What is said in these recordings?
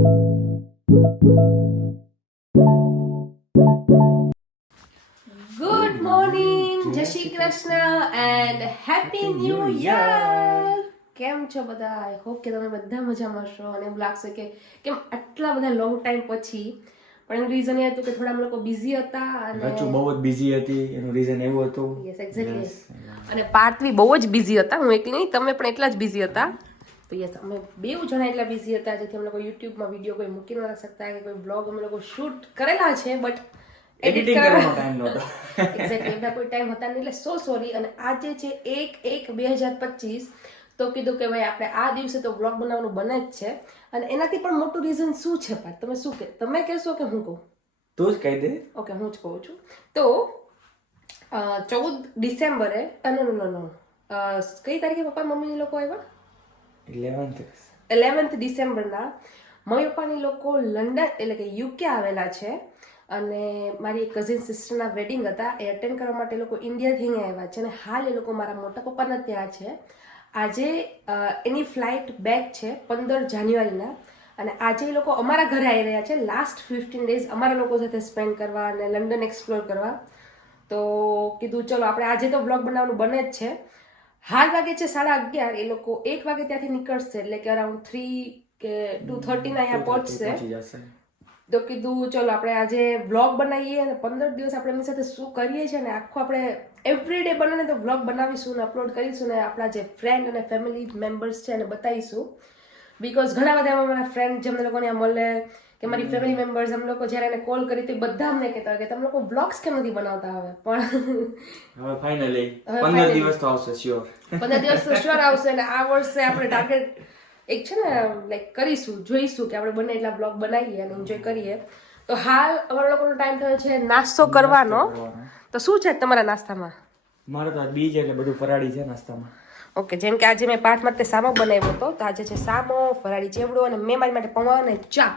Good morning, જય Shri Krishna and happy new year. કેમ છો બધા? આઈ હોપ કે તમે બધા મજામાં છો. અને એવું લાગશે કે કેમ આટલા બધા લોંગ ટાઈમ પછી. પણ એનું રીઝન એ હતું કે થોડા અમે લોકો બિઝી હતા અને રચુ બહુ જ બિઝી હતી. એનું રીઝન એવું હતું. Yes exactly. અને પાર્થવી બહુ જ બિઝી હતા. હું એકલી નહીં, તમે પણ એટલા જ બિઝી હતા. તો યસ, અમે બેઉ જણા એટલા બિઝી હતા જેથી અમે લોકો યુટ્યુબમાં વિડીયો કોઈ મૂકી ન શકતા કે કોઈ બ્લોગ અમે લોકો શૂટ કરેલા છે બટ એડિટિંગ કરવાનો ટાઈમ નહોતો. એક્ઝેક્ટલી એટલા કોઈ ટાઈમ હતા નહીં, એટલે સો સોરી. અને આજે છે 1/1/2025. તો કીધું કે ભાઈ આપણે આ દિવસે તો વ્લોગ બનાવવાનું બને જ છે. અને એનાથી પણ મોટું રીઝન શું છે? પાર્થ, તમે શું કે તમે કહેશો કે હું કહું? તું જ કહી દે. ઓકે, હું જ કહું છું. તો 14 ડિસેમ્બરે નો કઈ તારીખે પપ્પા મમ્મી લોકો આવ્યા? 11th ડિસેમ્બરના મમ્મી પપ્પાની લોકો લંડન એટલે કે યુકે આવેલા છે. અને મારી એક કઝિન સિસ્ટરના વેડિંગ હતા, એ અટેન્ડ કરવા માટે લોકો ઇન્ડિયાથી અહીંયા આવ્યા છે. અને હાલ એ લોકો મારા મોટા પપ્પાના ત્યાં છે. આજે એની ફ્લાઇટ બેક છે 15 જાન્યુઆરીના. અને આજે એ લોકો અમારા ઘરે આવી રહ્યા છે લાસ્ટ 15 ડેઝ અમારા લોકો સાથે સ્પેન્ડ કરવા અને લંડન એક્સપ્લોર કરવા. તો કીધું ચલો આપણે આજે તો વ્લોગ બનાવવાનું બને જ છે. હાલ વાગે છે 11:30. એ લોકો 1 વાગે ત્યાંથી નીકળશે, એટલે કે અરાઉન્ડ 3 કે 2:30 અહીંયા પહોંચશે. તો કીધું ચલો આપણે આજે વ્લોગ બનાવીએ અને 15 દિવસ આપણે એમની સાથે શું કરીએ છીએ અને આખું આપણે એવરી ડે બને તો વ્લોગ બનાવીશું ને અપલોડ કરીશું ને આપણા જે ફ્રેન્ડ અને ફેમિલી મેમ્બર્સ છે એને બતાવીશું. બિકોઝ ઘણા બધા મારા ફ્રેન્ડ જેમને લોકોને મળે કે મારી ફેમિલી મેમ્બર્સ, અમે લોકો જ્યારે એને કોલ કરી તો બધા અમને કહેતા હોય કે તમે લોકો વ્લોગ્સ કેમ નથી બનાવતા હવે. પણ હવે ફાઇનલી 15 દિવસ તો આવશે શ્યોર. 15 દિવસ તો શ્યોર આવશે. અને આ વર્ષે આપણે ટાર્ગેટ એક છે ને લાઈક કરીશું, જોઈશું કે આપણે બંને એટલા બ્લોગ બનાવીએ અને એન્જોય કરીએ. તો હાલ અમારા લોકોનો ટાઈમ થયો છે નાસ્તો કરવાનો. તો શું છે તમારા નાસ્તામાં? મારે તો બીજ એટલે બધું ફરાળી છે નાસ્તામાં. ઓકે, જેમ કે આજે મેં પાર્થ માટે સામો બનાવ્યો હતો, તો આજે છે સામો, ફરાળી ચેવડો અને મેં મારી માટે પૌવા અને ચા.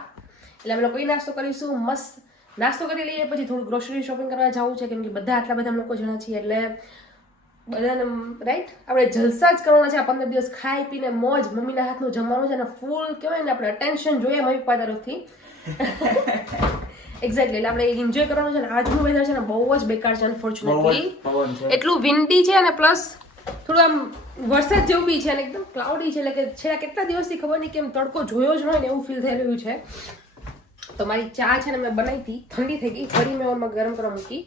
એટલે અમે લોકો એ નાસ્તો કરીશું. મસ્ત નાસ્તો કરી લઈએ, પછી થોડું ગ્રોસરી શોપિંગ કરવા જવું છે કેમ કે બધા આટલા બધા લોકો જણા છીએ એટલે બધાને રાઈટ આપણે જલસા જ કરવાના છે. આ 15 દિવસ ખાઈ પીને મોજ, મમ્મીના હાથનું જમવાનું છે અને ફૂલ કહેવાય ને આપણે અટેન્શન જોઈએ મમ્મી પપ્પા તરફથી. એક્ઝેક્ટલી, એટલે આપણે એન્જોય કરવાનું છે. ને આજનું વેધર છે ને બહુ જ બેકાર છે અનફોર્ચ્યુનેટલી. એટલું વિન્ડી છે અને પ્લસ થોડું આમ વરસાદ જેવું બી છે અને એકદમ ક્લાઉડી છે. એટલે કે છેલ્લા કેટલા દિવસથી ખબર નહીં કેમ તડકો જોયો જ હોય ને એવું ફીલ થઈ રહ્યું છે. તો મારી ચા છે ને મેં બનાવી હતી, ઠંડી થઈ ગઈ, ફરી મેં ઓરમાં ગરમ કરવા મૂકી.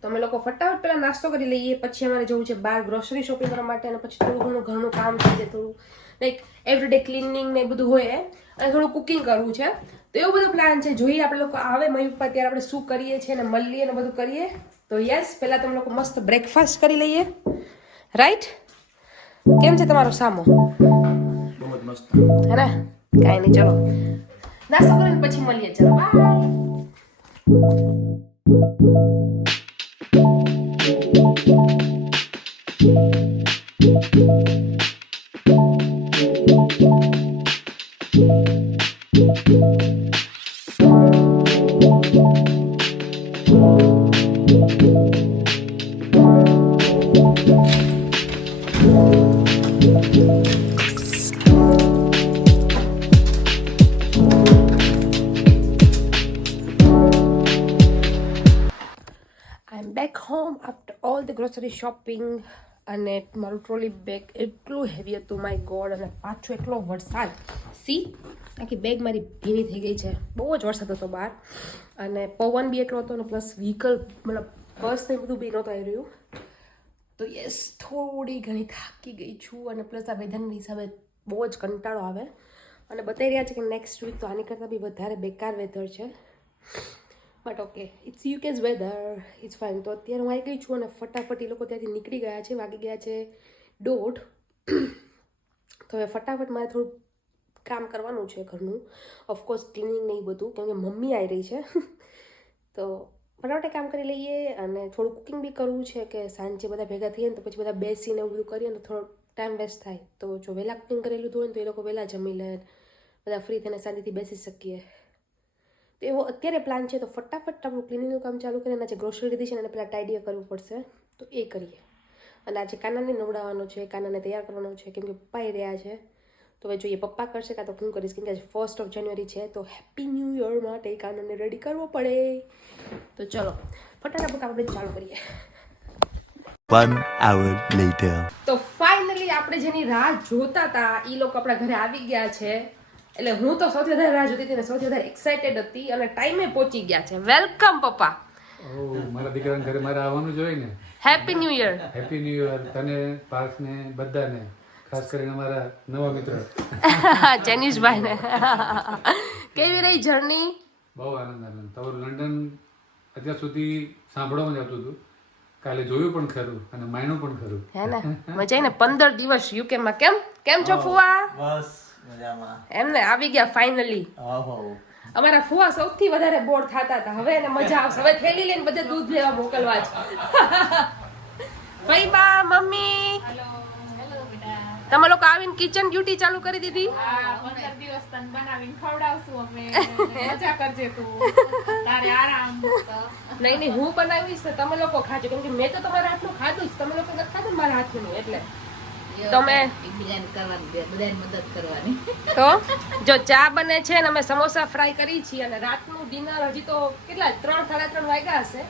તો અમે લોકો ફટાફટ પહેલાં નાસ્તો કરી લઈએ, પછી અમારે જવું છે બહાર ગ્રોસરી શોપિંગ કરવા માટે. અને પછી થોડું ઘણું ઘરનું કામ છે જે થોડું લાઈક એવરીડે ક્લિનિંગ ને બધું હોય, અને થોડું કુકિંગ કરવું છે. તો એવું બધું પ્લાન છે. જોઈએ આપણે લોકો આવે મમ્મી પપ્પા ત્યારે આપણે શું કરીએ છીએ અને મળીએ ને બધું કરીએ. તો યસ, પહેલાં તમે લોકો મસ્ત બ્રેકફાસ્ટ કરી લઈએ. રાઈટ? કેમ છે તમારો સામો? બહુ જ મસ્ત હે ને? કાંઈ નહીં, ચલો નાસ્તો કરીને પછી મળીએ. ચલો bye. Back home after all the grocery shopping. અને મારું ટ્રોલી બેગ એટલું હેવી હતું, માય ગોડ. અને પાછો એટલો વરસાદ, સી આખી બેગ મારી ભીની થઈ ગઈ છે. બહુ જ વરસાદ હતો બહાર અને પવન બી એટલો હતો. અને પ્લસ વ્હીકલ મતલબ બસ ને બધું બી નહોતું આવી રહ્યું. તો યસ, થોડી ઘણી થાકી ગઈ છું. અને પ્લસ આ વેધરના હિસાબે બહુ જ કંટાળો આવે. અને બતાવી રહ્યા છે કે નેક્સ્ટ વીક તો આની કરતાં બી વધારે બેકાર વેધર છે. But okay, it's UK's weather, it's fine. તો અત્યારે હું આવી ગઈ છું અને ફટાફટ એ લોકો ત્યાંથી નીકળી ગયા છે. વાગી ગયા છે 1:30. તો હવે ફટાફટ મારે થોડું કામ કરવાનું છે ઘરનું, ઓફકોર્સ ક્લિનિંગ નહીં બધું, કેમ કે મમ્મી આવી રહી છે. તો ફટાફટ કામ કરી લઈએ. અને થોડું કુકિંગ બી કરવું છે કે સાંજે બધા ભેગા થઈએ ને તો પછી બધા બેસીને એવું બધું કરીએ તો થોડો ટાઈમ વેસ્ટ થાય. તો જો વહેલા કુકિંગ કરી લીધું હોય ને તો એ લોકો વહેલા જમી લે, બધા ફ્રી થઈને શાંતિથી બેસી શકીએ. તો એવો અત્યારે પ્લાન છે. તો ફટાફટ આપણું ક્લિનિંગનું કામ ચાલુ કરીને જે ગ્રોસરી લીધી છે ને એને પહેલાં ટાઈડી કરવું પડશે, તો એ કરીએ. અને આજે કાનાને નવડાવવાનો છે, કાનાને તૈયાર કરવાનો છે કેમ કે પપ્પા એ રહ્યા છે. તો હવે જોઈએ પપ્પા કરશે કાં તો હું કરીશ, કેમ કે આજે 1st of January છે તો હેપી ન્યૂ યર માટે કાનને રેડી કરવો પડે. તો ચલો ફટાફટ આપણે ચાલુ કરીએ. 1 hour later. તો ફાઇનલી આપણે જેની રાહ જોતા હતા એ લોકો આપણા ઘરે આવી ગયા છે. એટલે હું તો સૌથી વધારે રાહ જોતી હતી ને સૌથી વધારે એક્સાઇટેડ હતી અને ટાઈમે પહોંચી ગયા છે. વેલકમ પપ્પા. મારા દીકરાને ઘરે મારે આવવાનું જોઈએ ને. Happy new year. Happy new year તને, પાર્થને, બધાને, ખાસ કરીને અમારા નવા મિત્ર જેનિશભાઈને. કેવી રહી જર્ની? બહુ આનંદ. તમારું લંડન અત્યાર સુધી સાંભળવામાં જ આવતું હતું, કાલે જોયું પણ ખરું અને માણ્યું પણ ખરું. હે ને મજા આવી ને 15 દિવસ યુકે માં. કેમ છો ફુવા? બસ મજામાં. એમને આવી ગયા ફાઇનલી. અમારા ફુવા સૌથી વધારે બોર થતા હતા. હવે એને મજા આવશે. હવે થેલી લઈને બધે દૂધ લેવા મોકલવા છે. ફઈબા, મમ્મી, તમે લોકો આવીને કિચન ડ્યુટી ચાલુ કરી દીધી. 15 દિવસ તને બનાવીને ખવડાવશું અમે. મજા કરજે તું. તારે આરામ. નહીં હું બનાવીશ તો તમે લોકો ખાજો, કેમ કે મેં તો તમારા હાથનું ખાધું જ. તમે લોકો નથી ખાધું મારા હાથનું, એટલે તમે એકબીજાને કરવાની, બધાને મદદ કરવાની. તો જો ચા બને છે અને અમે સમોસા ફ્રાય કરી છીએ અને રાતનું ડિનર હજી તો કેટલા 3 સાડા 3 વાગ્યા હશે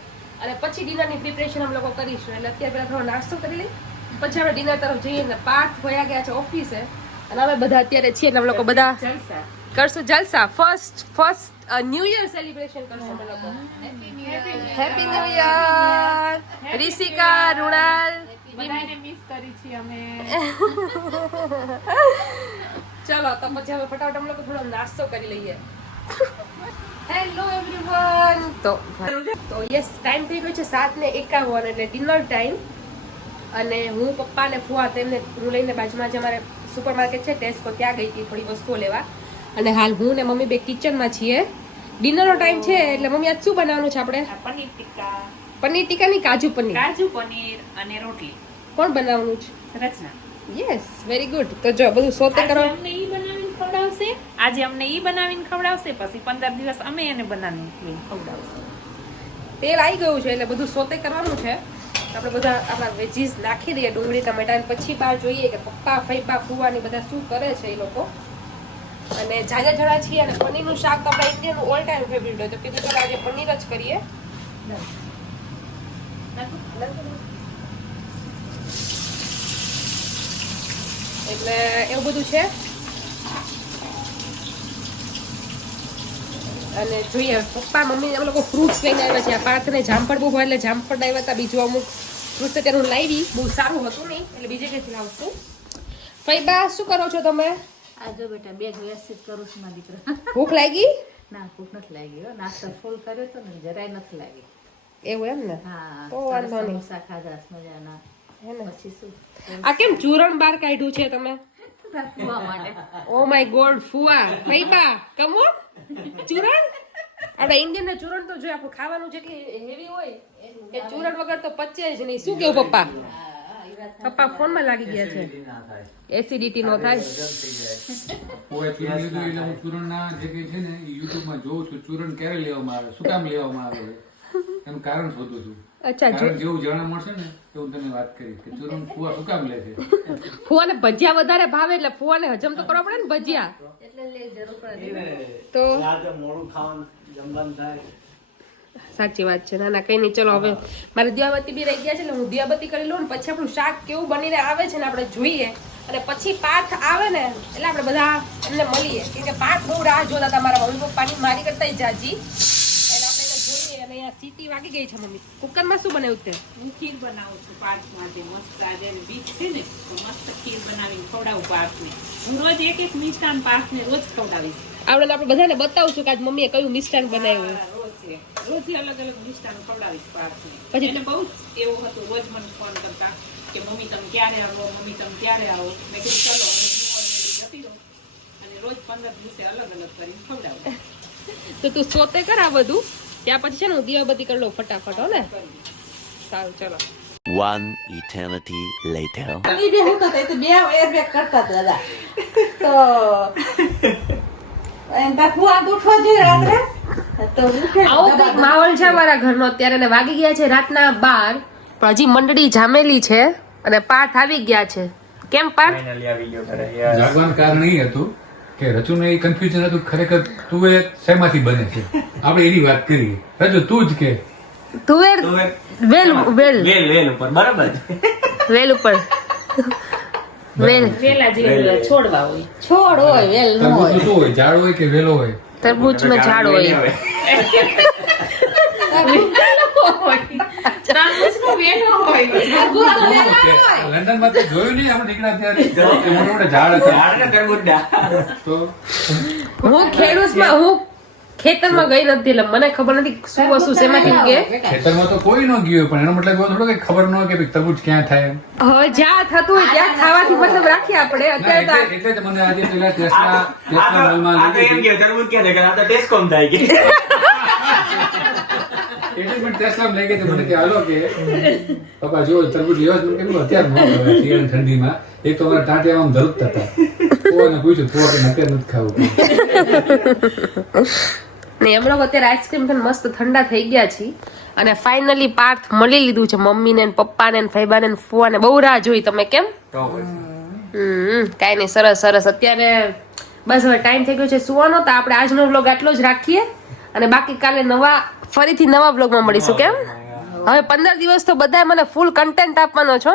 અને પછી ડિનરની પ્રિપરેશન અમે લોકો કરીશું. એટલે અત્યારે પહેલા થોડો નાસ્તો કરી લઈ પછી આપણે ડિનર તરફ જઈએ. ને પાર્થ વયા ગયા છે ઓફિસે અને અમે બધા અત્યારે છીએ એટલે અમે લોકો બધા જલસા. કરશું જલસા. ફર્સ્ટ ન્યૂ યર સેલિબ્રેશન કરશું અમે લોકો. હેપી ન્યૂ યર રિષિકા, રુણાલ, બધાને મિસ કરી છીએ અમે. ચલો તો પછી હવે ફટાફટ અમે લોકો થોડો નાસ્તો કરી લઈએ. Hello everyone. તો યસ ટાઈમ થઈ ગયો છે 7:51 એટલે ડિનર ટાઈમ. અને હું પપ્પા ને ફુવા તેમને હું લઈને બાજુમાં જે અમારે સુપર માર્કેટ છે ટેસ્કો ત્યાં ગઈ હતી થોડી વસ્તુઓ લેવા. અને હાલ હું ને મમ્મી બે કિચનમાં છીએ. ડિનરનો ટાઈમ છે એટલે મમ્મી આજ શું બનાવવાનું છે આપણે? પનીર ટિક્કા, પનીર ટિક્કા ની કાજુ પનીર. કાજુ પનીર અને રોટલી. કોણ બનાવવાનું છે? રચના. Yes very good. તો જો બધું સોતે કરો. અમને ઈ બનાવીને ખવડાવશે. આજે અમને ઈ બનાવીને ખવડાવશે, પછી 15 દિવસ અમે એને બનાવીને ખવડાવશું. તેલ આવી ગયું છે એટલે બધું સોતે કરવાનું છે. આપણે બધા આપણા વેજીસ નાખી દઈએ, ડુંગળી ટમેટા, અને પછી બહાર જોઈએ કે પપ્પા ફઈબા ફુવાની બધા શું કરે છે એ લોકો. અને જાજા જણા છીએ અને પનીરનું શાક તો આપણા ઇન્ડિયનનું ઓલ ટાઈમ ફેવરિટ હોય, તો કીધું ચાલો આજે પનીર જ કરીએ. એટલે એવું બધું છે. અને જોઈએ પપ્પા મમ્મી અમે લોકો ફ્રૂટ્સ લઈને આવ્યા છે. આ પાર્થને જામફળ બહુ ભાવે એટલે જામફળ લાવ્યા હતા. બીજું અમુક ફ્રૂટ્સ અત્યારે હું લાવી, બહુ સારું હતું નહીં એટલે બીજે ક્યાંથી લાવશું. ફઈબા શું કરો છો તમે? આ જો બેટા બેગ વ્યવસ્થિત કરું છું મારા દીકરા. ભૂખ લાગી? ના ભૂખ નથી લાગી હો. નાસ્તો ફૂલ કર્યો તો ને જરાય નથી લાગી. એવું એમ ને? હા તો વાંધો નહીં. સમોસા ખાધા મજાના. હે ને? પછી શું આ કેમ ચૂરણ બહાર કાઢ્યું છે તમે? ફુવા માટે. ઓ માય ગોડ ફુવા ફઈબા કમ ઓન. ચૂરણ આપણે ઇન્ડિયન ચૂરણ તો જોઈએ આપણું ખાવાનું છે કે હેવી હોય કે ચૂરણ વગર તો પચે જ નહીં. શું કેવું પપ્પા? પપ્પા ફોનમાં લાગી ગયા છે. એસિડિટી નો થાય. હું ચૂરણના જે કઈ છે ને એ યુટ્યુબમાં જોઉં છું. ચૂરણ ક્યારે લેવામાં આવે, શું કામ લેવામાં આવે એનું કારણ શોધું છું. અચ્છા કારણ જેવું જાણવા મળશે ને એવું તમે વાત કરી કે ચૂરણ ફુવા શું કામ લે છે. ફુવાને ભજીયા વધારે ભાવે એટલે ફુવાને હજમ તો કરવા પડે ને ભજીયા. તો મોડું ખાવાનું જમવાનું થાય. સાચી વાત છે. ના ના કઈ નહીં. ચલો હવે મારે દિવાબત્તી બી રહી ગયા છે એટલે હું દિવાબત્તી કરી લઉં ને પછી આપણું શાક કેવું બનીને આવે છે ને આપણે જોઈએ. અને પછી પાર્થ આવે ને એટલે આપણે બધા એમને મળીએ, કેમ કે પાર્થ બહુ રાહ જોતા હતા મારા મમ્મી પપ્પાની, મારી કરતા જાજી. એટલે આપણે એને જોઈએ. અને અહીંયા સીટી વાગી ગઈ છે. મમ્મી કુકરમાં શું બનાવ્યું તે? હું ખીર બનાવું છું પાર્થ માટે. મસ્ત આજે બીજ છે ને તો મસ્ત ખીર બનાવીને ખવડાવું પાર્થને. હું રોજ એક મિષ્ટાન પાર્થને રોજ ખવડાવીશ. આપણે બધાને બતાવશું કે આજ મમ્મીએ કયું મિષ્ટાન બનાવ્યું. રોજ અલગ અલગ મિષ્ટાન ખવડાવીશ પાર્થને. પછી એને બહુ જ એવું હતું, રોજ મને ફોન કરતા કે મમ્મી તમે ક્યારે આવો, મમ્મી તમે ક્યારે આવો. મેં કીધું ચલો હવે હું ઓલરેડી જતી રહું અને રોજ 15 દિવસે અલગ અલગ કરીને ખવડાવું. તો તું સોતે કર આ બધું, ત્યાં પછી છે ને હું દિવાબત્તી કરી લઉં ફટાફટ. હો ને સારું ચલો. 1 eternity later. આવો કંઈક માહોલ છે અમારા ઘરનો અત્યારે. ને વાગી ગયા છે રાતના 12, પણ હજી મંડળી જામેલી છે અને પાર્થ આવી ગયા છે. કેમ પાર્થ? ફાઇનલી આવી ગયો ઘરે યાર. જાગવાનું કારણ એ હતું કે રચુને એ કન્ફ્યુઝન હતું ખરેખર તું એ શેમાંથી બને છે. આપણે એની વાત કરીએ. રચુ તું જ કે તુવેર તો હવે વેલ વેલ વેલ ઉપર બરાબર છે. વેલ ઉપર વેલ વેલા જે છોડવા હોય. છોડ હોય વેલ ન તરબૂચનું હોય. શું હોય? ઝાડ હોય કે વેલો હોય? તરબૂચમાં ઝાડ હોય. હવે. તરબૂચનો વેલો હોય. લંડનમાં તો જોયું નહીં આપણે નીકળ્યા ત્યારે કે મોટા મોટા ઝાડ હતા. ઝાડ ને તરબૂચના. તો હું ખેડૂતમાં હું ખેતરમાં ગઈ નથી એટલે મને ખબર નથી શું વસ્તુ શેમાંથી ઉગે. ખેતરમાં તો કોઈ ન ગયું હોય, પણ એનો મતલબ એવો થોડો કે ખબર ન હોય કે ભાઈ તરબૂચ ક્યાં થાય એમ. હવે જ્યાં થતું હોય ત્યાં ખાવાથી મતલબ રાખીએ આપણે ના, અત્યારે તો એટલે જ મને આજે પેલા આ ટેસ્લા મોલમાં તો એમ લઈ કે તરબૂચ ક્યાં છે કે આ તો ટેસ્કોમ થાય કે. એટલે જ મને ટેસ્લામાં લઈ ગઈ તો મને કે હાલો કે પપ્પા જો તરબૂચ લેવા છે. મને કેમ અત્યારે ન ખવાય શિયાળાની ઠંડીમાં. એક તો અમારા ટાંટિયામાં ધરુજતા હતા. કોઈને પૂછ્યું તો કે અત્યારે નથી ખાવું. ને અમે લોકો અત્યારે આઈસ્ક્રીમ ખાઈને મસ્ત ઠંડા થઈ ગયા છીએ અને ફાઇનલી પાર્થ મળી લીધું છે મમ્મીને ને પપ્પાને ને ફૈબાને ને ફુવાને. બહુ રાહ જોઈ તમે કેમ? તો પછી. કાંઈ નહીં, સરસ સરસ. અત્યારે બસ હવે ટાઈમ થઈ ગયો છે સુવાનો. તો આપણે આજનો વ્લોગ આટલો જ રાખીએ અને બાકી કાલે ફરીથી નવા વ્લોગમાં મળીશું. કેમ હવે 15 દિવસ તો બધા મને ફૂલ કન્ટેન્ટ આપવાનો છો.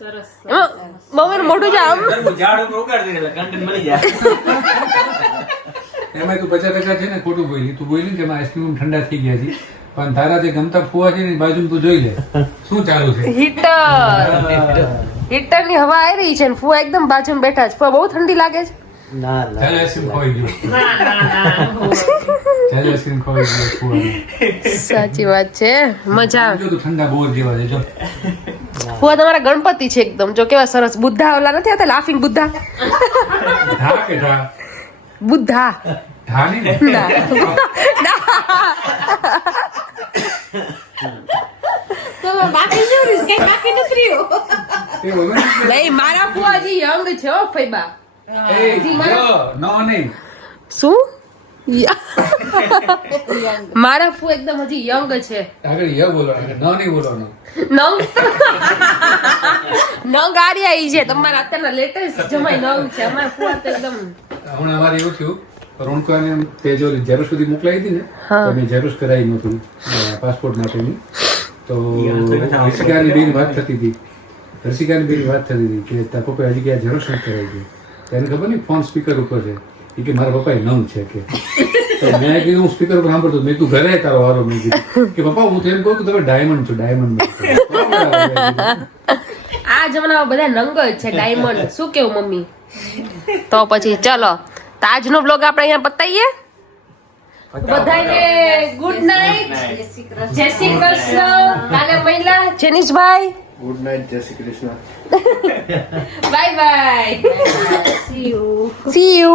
સરસ. એમાં મમ્મીનું મોઢું છે આમ. તરબૂચ ઝાડ ઉપર ઉગાડી દે એટલે content મળી જાય. એમાં તું 50% છે ને ખોટું બોલી. તું બોલી ને કે એમાં આઈસ્ક્રીમ ઠંડા થઈ ગયા છે, પણ તારા જે ગમતા ફુવા છે ને એની બાજુમાં તું જોઈ લે શું ચાલુ છે. હીટર ની હવા આવી રહી છે ને ફુવા એકદમ બાજુમાં બેઠા છે. ફુવા બહુ ઠંડી લાગે છે. ના ચાલ આઈસ્ક્રીમ ખવાઈ ગયું. ના. ચાલ આઈસ્ક્રીમ ખવાઈ ગયું ફુવાને. સાચી વાત છે, મજા આવે. જો તું ઠંડા બોર જેવા છે જો. ફુવા તમારા ગણપતિ છે એકદમ. જો કેવા સરસ બુદ્ધા ઓલા નથી આવતા લાફિંગ બુદ્ધા. ઢા કે ઢા? બુદ્ધા ઢા નહીં ને? બાકી શું રીસ કઈ બાકી નથી રહ્યું. એ ઓલો ને? નહીં, મારા ફુવા હજી યંગ છે હો ફૈબા. એ જો, નો નહીં. શું? મારા ફુ એકદમ હજી યંગ છે. આગળ ય બોલો, આગળ ન નહીં બોલવાનું. નંગ નંગ આર્યા ઈ છે તમારા અત્યારના લેટેસ્ટ જમાઈ નંગ છે. અમારા ફુવા તો એકદમ હમણાં અમારે એવું થયું, રોનકોને તે જો ઝેરોક્ષ સુધી મોકલાવી હતી ને તો મેં ઝેરોક્ષ કરાવી નહોતું પાસપોર્ટ માટેની. તો હર્ષિકાની બેન વાત થતી હતી કે તારા પપ્પાએ હજી ક્યાં ઝેરોક્ષ નથી કરાવી ગઈ. તેને ખબર નહીં ફોન સ્પીકર ઉપર છે. એ કે મારા પપ્પાએ નંગ છે કે. તો મેં કીધું હું સ્પીકર ઉપર સાંભળતો. મેં તું ઘરે તારો વારો. મેં કીધું કે પપ્પા હું તો એમ કહું કે તમે ડાયમંડ છો, ડાયમંડ. આ જમાનામાં બધા નંગ જ છે, ડાયમંડ. શું કેવું મમ્મી? તો પછી ચલો તો આજનો બ્લોગ આપણે અહીંયા પતાઈએ. બધાને ગુડ નાઇટ, જય શ્રી કૃષ્ણ. કાલે મહિલા જેનિશભાઈ ગુડ નાઇટ, જય Shri Krishna. Bye bye. See you.